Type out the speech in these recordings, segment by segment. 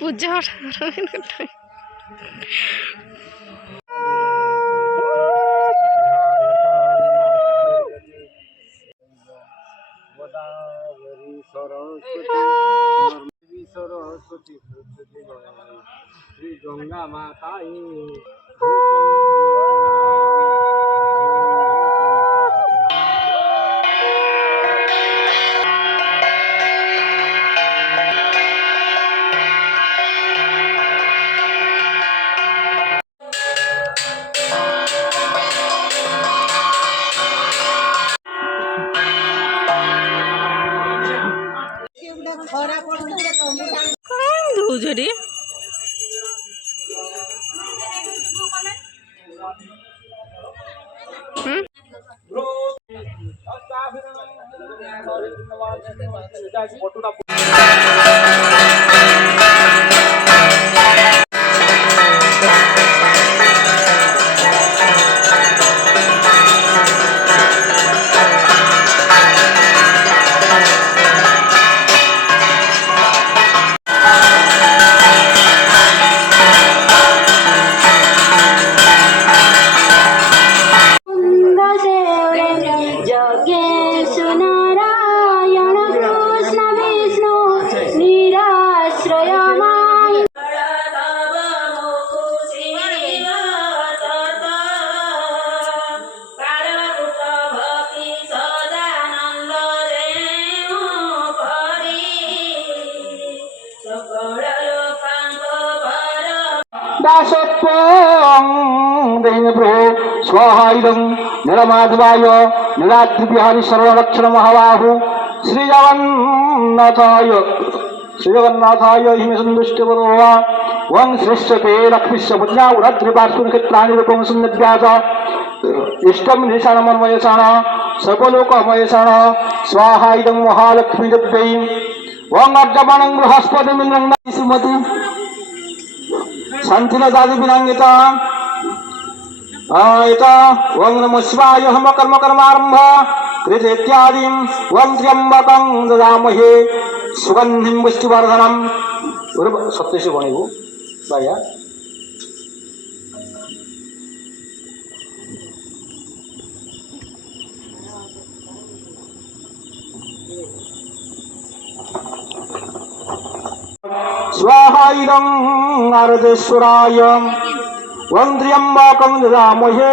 पूजा सरस्वती श्री गंगा माता ଧଉଛଟି स्वाहायुधं नीलमाधवाय नीलाद्रिबिहारी सर्वलक्षण महाबाहु श्रीजगन्नाथाय हिमसंदुष्टवरोहा वं श्रेष्ठते लक्ष्मीश्च पुण्या उरद्रिपार्श्वक्षेत्राणि रूपं सुन्दव्यास इष्टं निशानमन्वयसाण सर्वलोकमयसाण स्वाहायुधं महालक्ष्मीदेव्यै वं अर्जमानं बृहस्पतिमिन्द्रं श्रीमती शान्तिलतादि विनाङ्गिता वं नमः शिवाय हम कर्म कर्मारंभ कृत इत्यादि वं त्र्यंबकं ददामहे सुगंधिं पुष्टिवर्धनम् सप्तशी बनेको बाया स्वाहायुधं नारदेश्वराय वं त्र्यंबकं ददामहे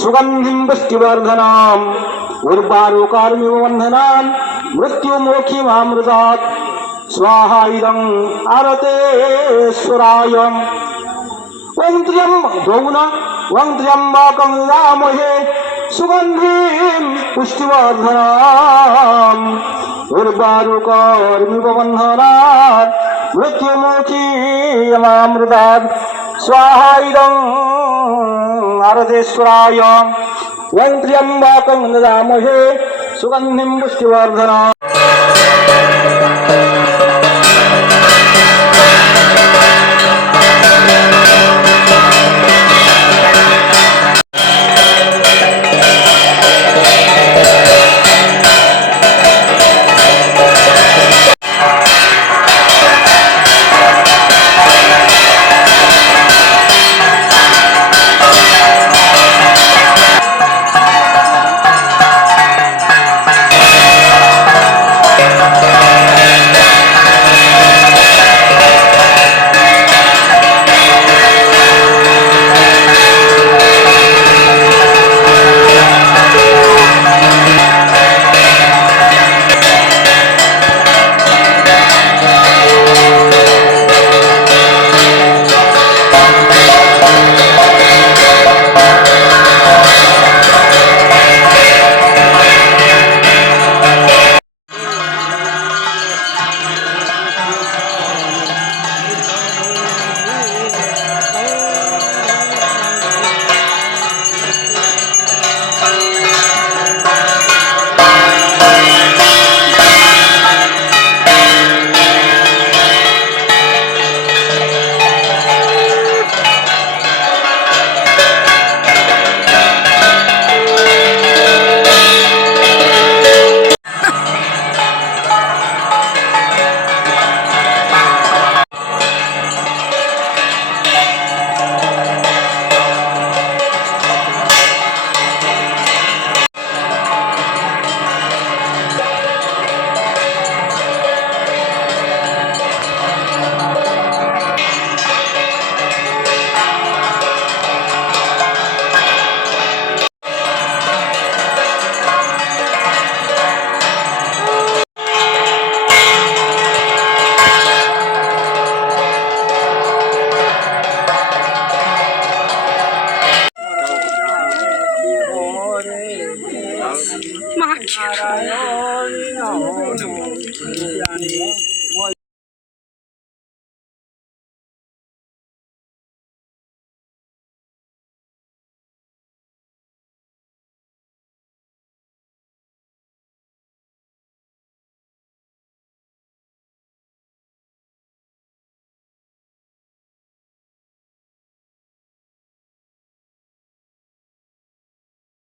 सुगंधिं पुष्टिवर्धनम् उर्वारुकार्मिव बन्धनान् मृत्युमोक्षीमामृतात् स्वाहायुधं आरतेश्वराय वं त्र्यंबकं ददामहे सुगंधिं पुष्टिवर्धनम् उर्वारुकार्मिव बन्धनात् मृत्युमोक्षीमामृतात् स्वाहायुधं नारदेश्वराय वं त्र्यंबकं ददामहे सुगंधिं पुष्टिवर्धनम्